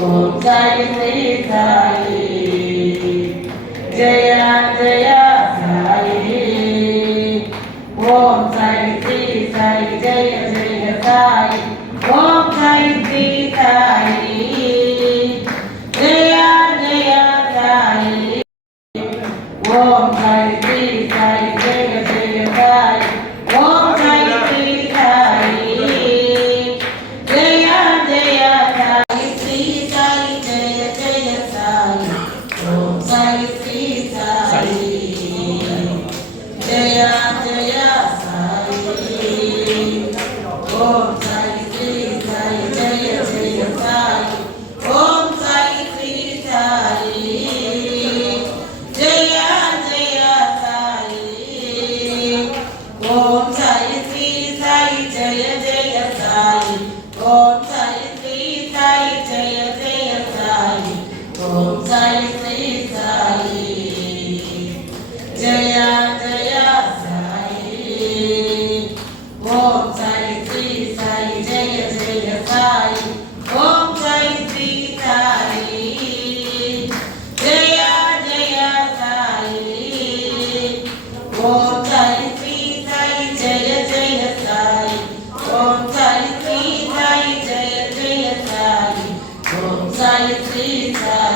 Om Sai Shri Sai Jaya Jaya Sai Om Sai Shri Sai Jaya Jaya Sai Om Sai Shri Sai Jaya Jaya Sai Om Sai Shri Sai Jaya Jaya Sai Om Sai Shri Sai Jaya Jaya Sai Shri Sai Jaya Jaya Sai Om Sai Shri Sai Jaya Jaya Sai Om Sai Shri Sai Jaya Jaya Sai Om Sai Shri Sai Jaya Jaya Sai Om Sai Shri Sai Jaya Jaya Sai Om Sai Shri Sai Jaya Jaya Sai Om Sai Shri Sai Jaya Jaya Sai Om Sai Shri Sai Jaya Jaya Sai Om Sai Shri Sai Jaya Jaya Sai Om Sai Shri Sai Jaya Jaya Sai Om Sai Shri Sai Jaya Jaya Sai Om Sai Shri Sai